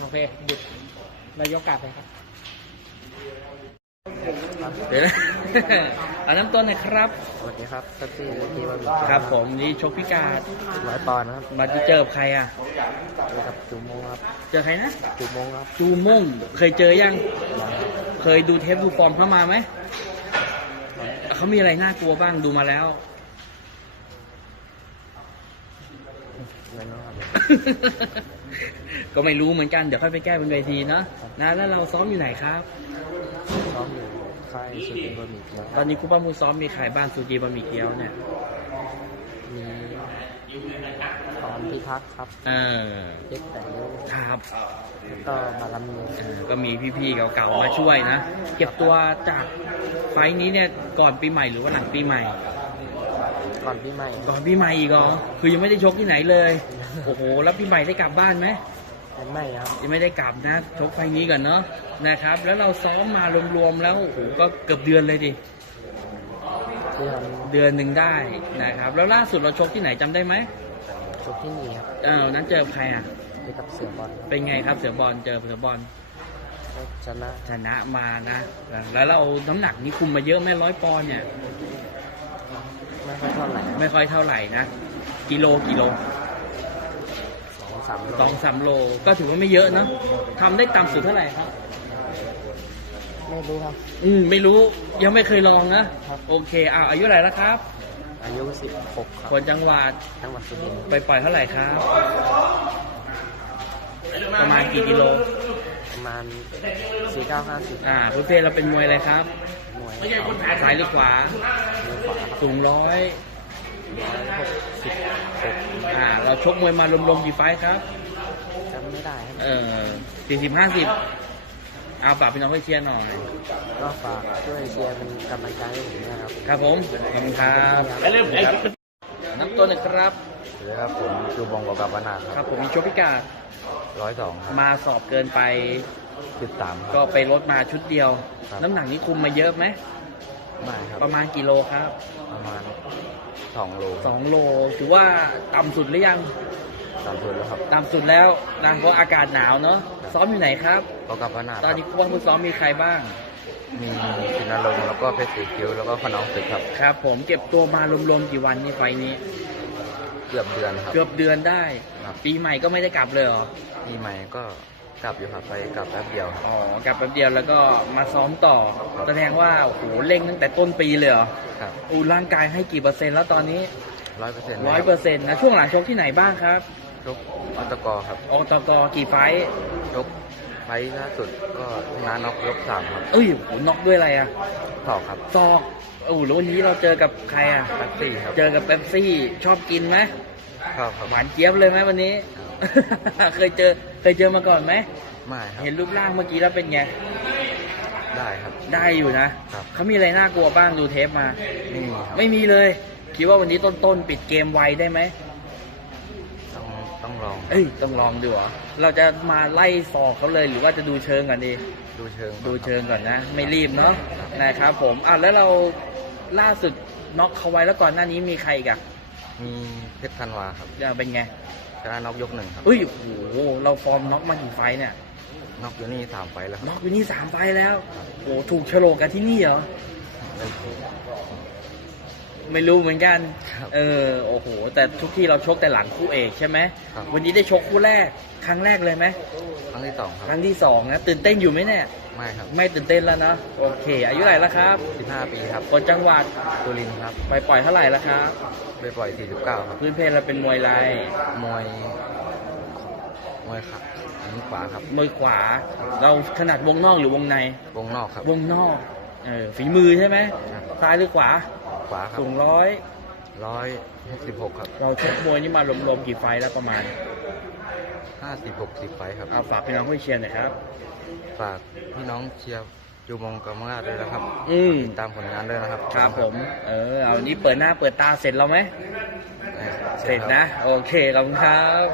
โอเคหยุดนายกกลับเลยครับเดี๋ยวนะเอาน้ำต้นหน่อยครับสวัสดีครับทักซี่ทีวันครับ ผมนี่ชกพิการ ร้อยปอนด์ครับมาเจอกับใครอะเจอกับจูโมงครับเจอใครนะจูโมงครับจูม่ง เคยเจอยัง เคยดูเทปดูฟอร์มเข้ามาไหม เขามีอะไรน่ากลัวบ้างดูมาแล้ว เงินนะครับก็ไม่รู้เหมือนกัน เดี๋ยวค่อยไปแก้บนเวทีเนอะนะแล้วเราซ้อมอยู่ไหนครับ ซ้อมอยู่ค่ายซูเปอร์บะหมี่เกี๊ยวตอนนี้ครูป้ามูซ้อมมีใครบ้างซูจีบะหมี่เกี๊ยวเนี่ยมีตอนพิทักษ์ครับเออเจ็ดแต่ครับแล้วก็มาลำเนินเออก็มีพี่ๆเก่าๆมาช่วยนะ เก็บตัวจากไฟท์นี้เนี่ยก่อนปีใหม่หรือว่าหลังปีใหม่ ก่อนพี่ใหม่ก่อนปีใหม่อีกเหรอคือยังไม่ได้ชกที่ไหนเลย โอ้โห แล้วปีใหม่ได้กลับบ้านไหมไม่ครับยังไม่ได้กลับนะชกไฟล์นี้ก่อนเนาะนะครับ แล้วเราซ้อมมารวมๆแล้วโอ้โหก็เกือบเดือนเลยดิเดือนเดือนหนึ่งได้นะครับ แล้วล่าสุดเราชกที่ไหนจำได้ไหมจบที่นี่ครับเออนั้นเจอใครอะไปกับเสือบอลครับเป็นไงครับเสือบอลเจอเสือบอลก็ชนะชนะมานะ แล้วเราน้ำหนักนี่คุมมาเยอะไหมร้อยปอนด์เนี่ย ไม่ค่อยเท่าไหร่ไม่ค่อยเท่าไหร่นะ กิโลกิโลสองสามโลสองสามโล ก็ถือว่าไม่เยอะเนอะทำได้ต่ำสุดเท่าไหร่ครับ ไม่รู้ครับ อืม ไม่รู้ยังไม่เคยลองนะ ครับ โอเคอ่าอายุเท่าไหร่แล้วครับ อายุสิบหกคครับนจังหวัดจังหวัดสุรินทร์ไปปล่อยเท่าไหร่ครับ ประมาณกี่กิโล ประมาณสี่เก้าห้าสิบอ่าพื้นเพเราเป็นมวยอะไรครับหน่วย ซ้ายหรือขวามือขวาครับสูงร้อยร้อยหกสิบหกอ่า เราชกมวยมารวมๆกี่ไฟท์ครับ จำไม่ได้ครับเออสี่สิบห้าสิบเอาฝากพี่น้องให้เชียร์หน่อย ก็ฝากช่วยเชียร์เป็นกำลังใจให้ผมนะครับ ครับผมขอบคุณครับน้ำต้นหนึ่งครับ สวัสดีครับผมจูบองกกับวนาคครัรับบผมมีโชคพิการร้อยสองมาสอบเกินไป จุดสามก็ไปลดมาชุดเดียวครับน้ำหนักนี้คุมมาเยอะไหมไม่ครับประมาณกี่โลครับ ประมาณสองโลสองโลถือว่าต่ำสุดหรือยังสามส่วนแล้วครับต่ำสุดแล้วนะเพราะอากาศหนาวเนาะซ้อมอยู่ไหนครับกกับวนาคตอรันบนี้ผู้ว่าผู้ซ้อมมีใครบ้าง มีชินาลงค์แล้วก็เพชรสีคิ้วแล้วก็ขนองศึกครับครับ ผมเก็บตัวมารวมๆกี่วันนี่ไฟล์นี้ เกือบเดือนครับ เกือบเดือนได้ครับปีใหม่ก็ไม่ได้กลับเลยเหรอปีใหม่ก็ กลับอยู่ครับไปกลับแป๊บเดียวครับอ๋อกลับแป๊บเดียวแล้วก็มาซ้อมต่อแสดงว่าโอ้โหเร่งตั้งแต่ต้นปีเลยเหรอครับอูร่างกายให้กี่เปอร์เซ็นต์แล้วตอนนี้ร้อยเปอร์เซ็นต์ร้อยเปอร์เซ็นต์นะช่วงหลังชกที่ไหนบ้างครับยกอัตกอครับอตกกี่ไฟท์ยกไฟล์ล่าสุดก็ชนะน็อกยกสามครับ เอ้ยโหน็อกด้วยอะไรอะสองครับซอกโอ้โหแล้ววันนี้เราเจอกับใครอะแท็กซี่ครับเจอกับเป๊ปซี่ชอบกินไหมชอบครับหวานเจี๊ยบเลยไหมวันนี้ เคยเจอเคยเจอมาก่อนไหมไม่ครับเห็นรูปร่างเมื่อกี้แล้วเป็นไง ได้ครับ ได้อยู่นะ ครับ เขามีอะไรน่ากลัวบ้างดูเทปมา ไม่มีครับไม่มีเลย คิดว่าวันนี้ต้นๆปิดเกมไวได้ไหม ต้องต้องลอง เอ้ยต้องลองดูเหรอ เราจะมาไล่สอกเขาเลยหรือว่าจะดูเชิงก่อนดี ดูเชิงดูเชิงก่อนนะ ไม่รีบเนาะ นะครับผมอะแล้วเราล่าสุดน็อกเขาไว้แล้วก่อนหน้านี้มีใครอีกอะมีเพชรธันวาครับอย่างเป็นไง ชนะน็อกยกหนึ่งครับเอ้ยโอ้โหเราฟอร์มน็อกมากี่ไฟท์เนี่ยน็อกอยู่นี่สามไฟล์แล้วครับน็อกอยู่นี่สามไฟท์แล้วโอ้โหถูกโฉลกกันที่นี่เหรอไม่รู้เหมือนกันครับเออ โอ้โห แต่ทุกที่เราชกแต่หลังคู่เอกใช่ไหมครับวันนี้ได้ชกคู่แรก ครั้งแรกเลยไหม ครั้งที่สองคครับรั้งที่สองนะ ตื่นเต้นอยู่ไหมเนี่ย ไม่ครับ ไม่ตื่นเต้นแล้วนะ โอเค อายุเท่าไหร่แล้วครับสิบห้าปีครับคนจังหวัดตุลินทร์ครับ ไปปล่อยเท่าไหร่แล้วครับ ไปปล่อยสี่สิบเก้าครับพื้นเพเราเป็นมวยลายมวยมวยขามือขวาครับมือขวา เราถนัดวงนอกหรือวงใน วงนอกครับ วงนอกเออฝีมือใช่ไหมครับซ้ายหรือขวาขวาครับสูงร้อยร้อยหกสิบหกครับ เราชกมวยนี่มารวมๆกี่ไฟท์แล้วประมาณห้าสิบหกสิบไฟล์ครับเอาฝากพี่น้องผู้เชียร์หน่อยครับ ฝากพี่น้องเชียร์ จูมงกำมงาด้วยนะครับอืม ติดตามผลงานด้วยนะครับครับผม เออ เอานี้เปิดหน้าเปิดตาเสร็จแล้วไหมครับเสร็จนะ โอเคขอบคุณครับ